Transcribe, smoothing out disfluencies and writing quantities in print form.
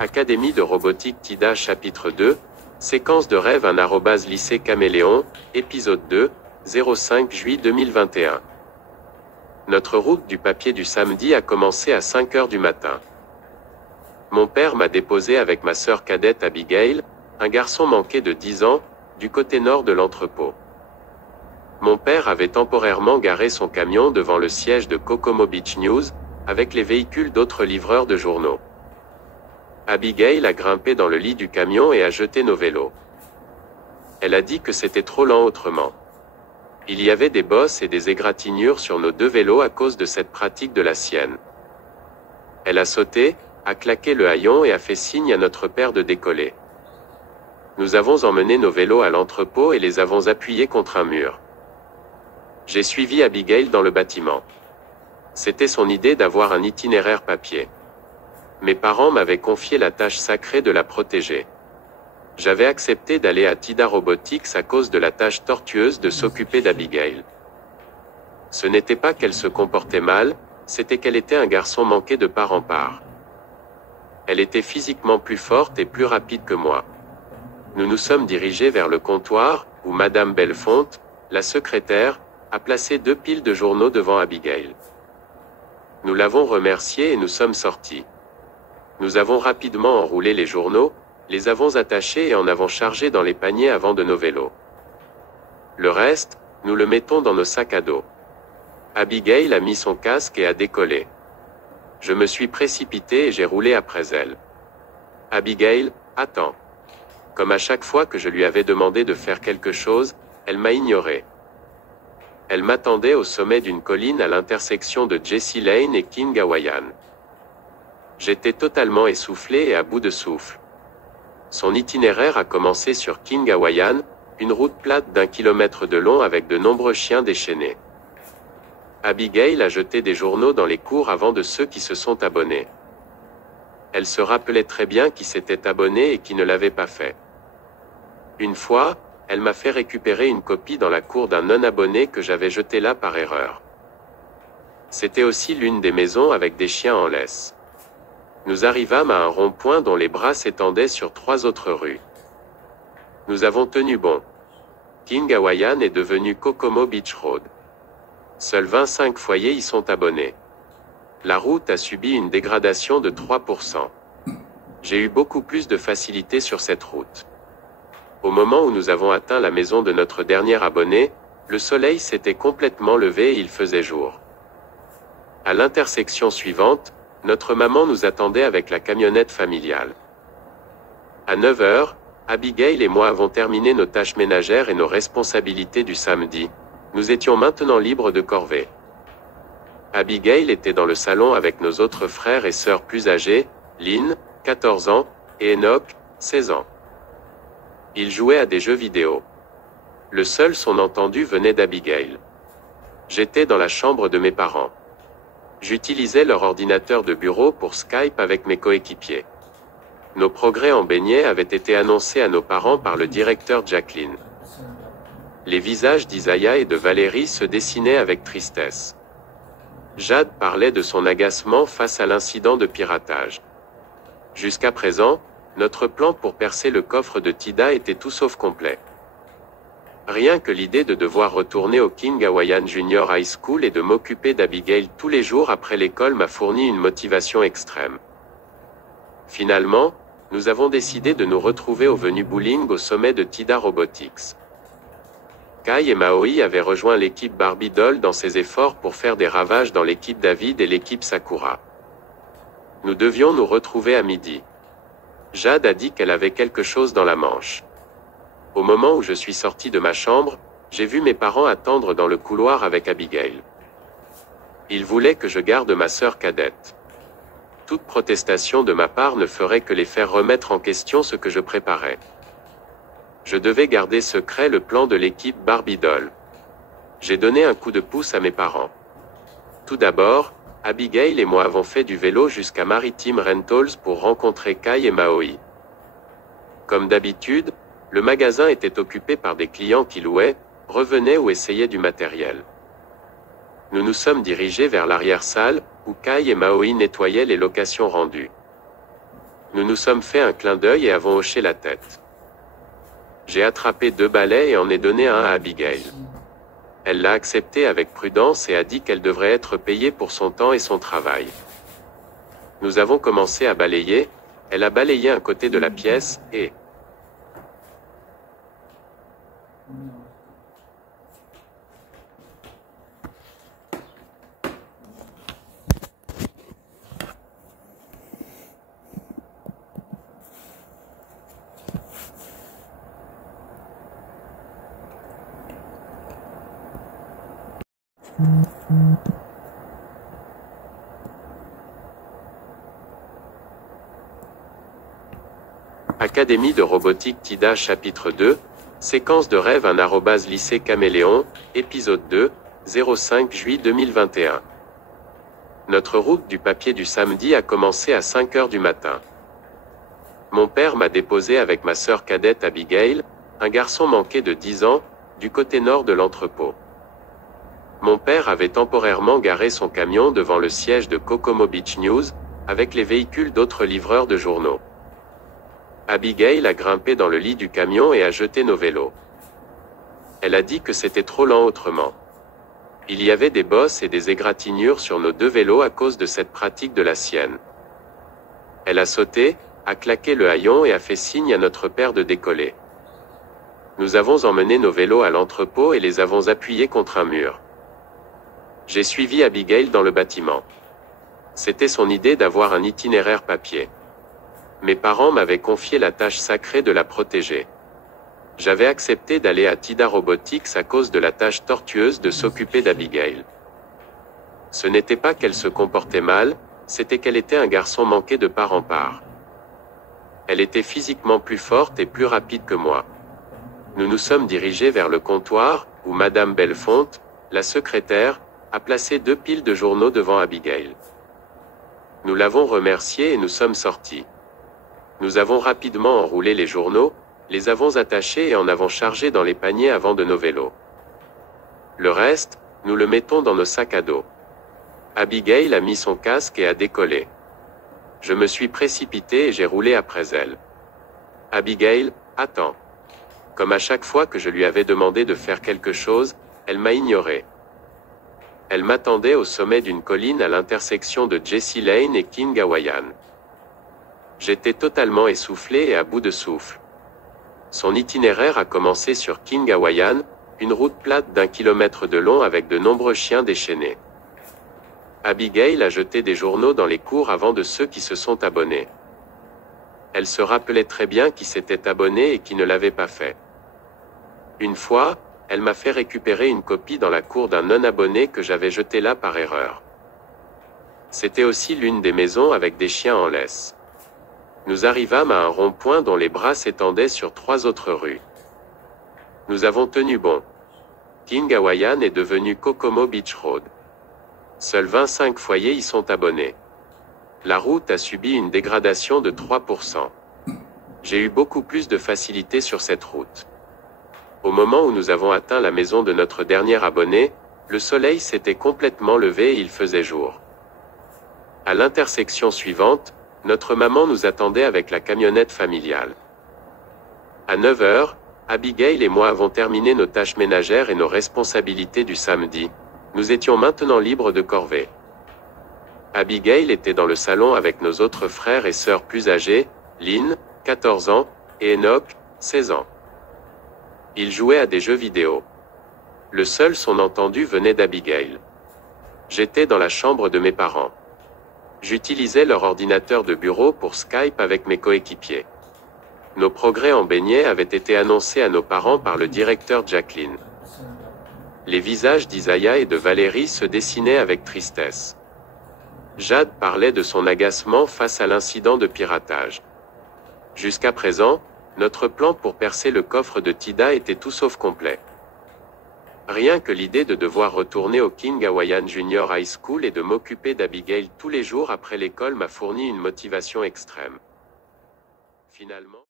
Académie de robotique TIDA chapitre 2, séquence de rêve lycée Caméléon, épisode 2, 05 juillet 2021. Notre route du papier du samedi a commencé à 5 heures du matin. Mon père m'a déposé avec ma sœur cadette Abigail, un garçon manqué de 10 ans, du côté nord de l'entrepôt. Mon père avait temporairement garé son camion devant le siège de Kokomo Beach News, avec les véhicules d'autres livreurs de journaux. Abigail a grimpé dans le lit du camion et a jeté nos vélos. Elle a dit que c'était trop lent autrement. Il y avait des bosses et des égratignures sur nos deux vélos à cause de cette pratique de la sienne. Elle a sauté, a claqué le haillon et a fait signe à notre père de décoller. Nous avons emmené nos vélos à l'entrepôt et les avons appuyés contre un mur. J'ai suivi Abigail dans le bâtiment. C'était son idée d'avoir un itinéraire papier. Mes parents m'avaient confié la tâche sacrée de la protéger. J'avais accepté d'aller à TIDA Robotics à cause de la tâche tortueuse de s'occuper d'Abigail. Ce n'était pas qu'elle se comportait mal, c'était qu'elle était un garçon manqué de part en part. Elle était physiquement plus forte et plus rapide que moi. Nous nous sommes dirigés vers le comptoir, où Madame Bellefonte, la secrétaire, a placé 2 piles de journaux devant Abigail. Nous l'avons remerciée et nous sommes sortis. Nous avons rapidement enroulé les journaux, les avons attachés et en avons chargé dans les paniers avant de nos vélos. Le reste, nous le mettons dans nos sacs à dos. Abigail a mis son casque et a décollé. Je me suis précipité et j'ai roulé après elle. Abigail, attends. Comme à chaque fois que je lui avais demandé de faire quelque chose, elle m'a ignoré. Elle m'attendait au sommet d'une colline à l'intersection de Jessie Lane et King Hawaiian. J'étais totalement essoufflé et à bout de souffle. Son itinéraire a commencé sur King Hawaiian, une route plate d'1 kilomètre de long avec de nombreux chiens déchaînés. Abigail a jeté des journaux dans les cours avant de ceux qui se sont abonnés. Elle se rappelait très bien qui s'était abonné et qui ne l'avait pas fait. Une fois, elle m'a fait récupérer une copie dans la cour d'un non-abonné que j'avais jeté là par erreur. C'était aussi l'une des maisons avec des chiens en laisse. Nous arrivâmes à un rond-point dont les bras s'étendaient sur 3 autres rues. Nous avons tenu bon. King Hawaiian est devenu Kokomo Beach Road. Seuls 25 foyers y sont abonnés. La route a subi une dégradation de 3%. J'ai eu beaucoup plus de facilité sur cette route. Au moment où nous avons atteint la maison de notre dernier abonné, le soleil s'était complètement levé et il faisait jour. À l'intersection suivante, notre maman nous attendait avec la camionnette familiale. À 9 heures, Abigail et moi avons terminé nos tâches ménagères et nos responsabilités du samedi. Nous étions maintenant libres de corvée. Abigail était dans le salon avec nos autres frères et sœurs plus âgés, Lynn, 14 ans, et Enoch, 16 ans. Ils jouaient à des jeux vidéo. Le seul son entendu venait d'Abigail. J'étais dans la chambre de mes parents. J'utilisais leur ordinateur de bureau pour Skype avec mes coéquipiers. Nos progrès en beignets avaient été annoncés à nos parents par le directeur Jacqueline. Les visages d'Isaiah et de Valérie se dessinaient avec tristesse. Jade parlait de son agacement face à l'incident de piratage. Jusqu'à présent, notre plan pour percer le coffre de TIDA était tout sauf complet. Rien que l'idée de devoir retourner au King Hawaiian Junior High School et de m'occuper d'Abigail tous les jours après l'école m'a fourni une motivation extrême. Finalement, nous avons décidé de nous retrouver au Venu Bowling au sommet de TIDA Robotics. Kai et Maoi avaient rejoint l'équipe Barbie Doll dans ses efforts pour faire des ravages dans l'équipe David et l'équipe Sakura. Nous devions nous retrouver à midi. Jade a dit qu'elle avait quelque chose dans la manche. Au moment où je suis sorti de ma chambre, j'ai vu mes parents attendre dans le couloir avec Abigail. Ils voulaient que je garde ma sœur cadette. Toute protestation de ma part ne ferait que les faire remettre en question ce que je préparais. Je devais garder secret le plan de l'équipe Barbie Doll. J'ai donné un coup de pouce à mes parents. Tout d'abord, Abigail et moi avons fait du vélo jusqu'à Maritime Rentals pour rencontrer Kai et Maoi. Comme d'habitude, le magasin était occupé par des clients qui louaient, revenaient ou essayaient du matériel. Nous nous sommes dirigés vers l'arrière-salle, où Kai et Maoi nettoyaient les locations rendues. Nous nous sommes fait un clin d'œil et avons hoché la tête. J'ai attrapé 2 balais et en ai donné un à Abigail. Elle l'a accepté avec prudence et a dit qu'elle devrait être payée pour son temps et son travail. Nous avons commencé à balayer, elle a balayé un côté de la pièce, et Académie de robotique TIDA chapitre 2, séquence de rêve un @ lycée Caméléon, épisode 2, 05 juillet 2021. Notre route du papier du samedi a commencé à 5 heures du matin. Mon père m'a déposé avec ma sœur cadette Abigail, un garçon manqué de 10 ans, du côté nord de l'entrepôt. Mon père avait temporairement garé son camion devant le siège de Kokomo Beach News, avec les véhicules d'autres livreurs de journaux. Abigail a grimpé dans le lit du camion et a jeté nos vélos. Elle a dit que c'était trop lent autrement. Il y avait des bosses et des égratignures sur nos 2 vélos à cause de cette pratique de la sienne. Elle a sauté, a claqué le haillon et a fait signe à notre père de décoller. Nous avons emmené nos vélos à l'entrepôt et les avons appuyés contre un mur. J'ai suivi Abigail dans le bâtiment. C'était son idée d'avoir un itinéraire papier. Mes parents m'avaient confié la tâche sacrée de la protéger. J'avais accepté d'aller à TIDA Robotics à cause de la tâche tortueuse de s'occuper d'Abigail. Ce n'était pas qu'elle se comportait mal, c'était qu'elle était un garçon manqué de part en part. Elle était physiquement plus forte et plus rapide que moi. Nous nous sommes dirigés vers le comptoir, où Madame Bellefonte, la secrétaire, a placé 2 piles de journaux devant Abigail. Nous l'avons remerciée et nous sommes sortis. Nous avons rapidement enroulé les journaux, les avons attachés et en avons chargé dans les paniers avant de nos vélos. Le reste, nous le mettons dans nos sacs à dos. Abigail a mis son casque et a décollé. Je me suis précipité et j'ai roulé après elle. Abigail, attends. Comme à chaque fois que je lui avais demandé de faire quelque chose, elle m'a ignoré. Elle m'attendait au sommet d'une colline à l'intersection de Jessie Lane et King Hawaiian. J'étais totalement essoufflé et à bout de souffle. Son itinéraire a commencé sur King Hawaiian, une route plate d'1 kilomètre de long avec de nombreux chiens déchaînés. Abigail a jeté des journaux dans les cours avant de ceux qui se sont abonnés. Elle se rappelait très bien qui s'était abonné et qui ne l'avait pas fait. Une fois, elle m'a fait récupérer une copie dans la cour d'un non-abonné que j'avais jeté là par erreur. C'était aussi l'une des maisons avec des chiens en laisse. Nous arrivâmes à un rond-point dont les bras s'étendaient sur 3 autres rues. Nous avons tenu bon. King Hawaiian est devenu Kokomo Beach Road. Seuls 25 foyers y sont abonnés. La route a subi une dégradation de 3%. J'ai eu beaucoup plus de facilité sur cette route. Au moment où nous avons atteint la maison de notre dernier abonné, le soleil s'était complètement levé et il faisait jour. À l'intersection suivante, notre maman nous attendait avec la camionnette familiale. À 9 heures, Abigail et moi avons terminé nos tâches ménagères et nos responsabilités du samedi. Nous étions maintenant libres de corvée. Abigail était dans le salon avec nos autres frères et sœurs plus âgés, Lynn, 14 ans, et Enoch, 16 ans. Ils jouaient à des jeux vidéo. Le seul son entendu venait d'Abigail. J'étais dans la chambre de mes parents. J'utilisais leur ordinateur de bureau pour Skype avec mes coéquipiers. Nos progrès en beignet avaient été annoncés à nos parents par le directeur Jacqueline. Les visages d'Isaiah et de Valérie se dessinaient avec tristesse. Jade parlait de son agacement face à l'incident de piratage. Jusqu'à présent, notre plan pour percer le coffre de TIDA était tout sauf complet. Rien que l'idée de devoir retourner au King Hawaiian Junior High School et de m'occuper d'Abigail tous les jours après l'école m'a fourni une motivation extrême. Finalement,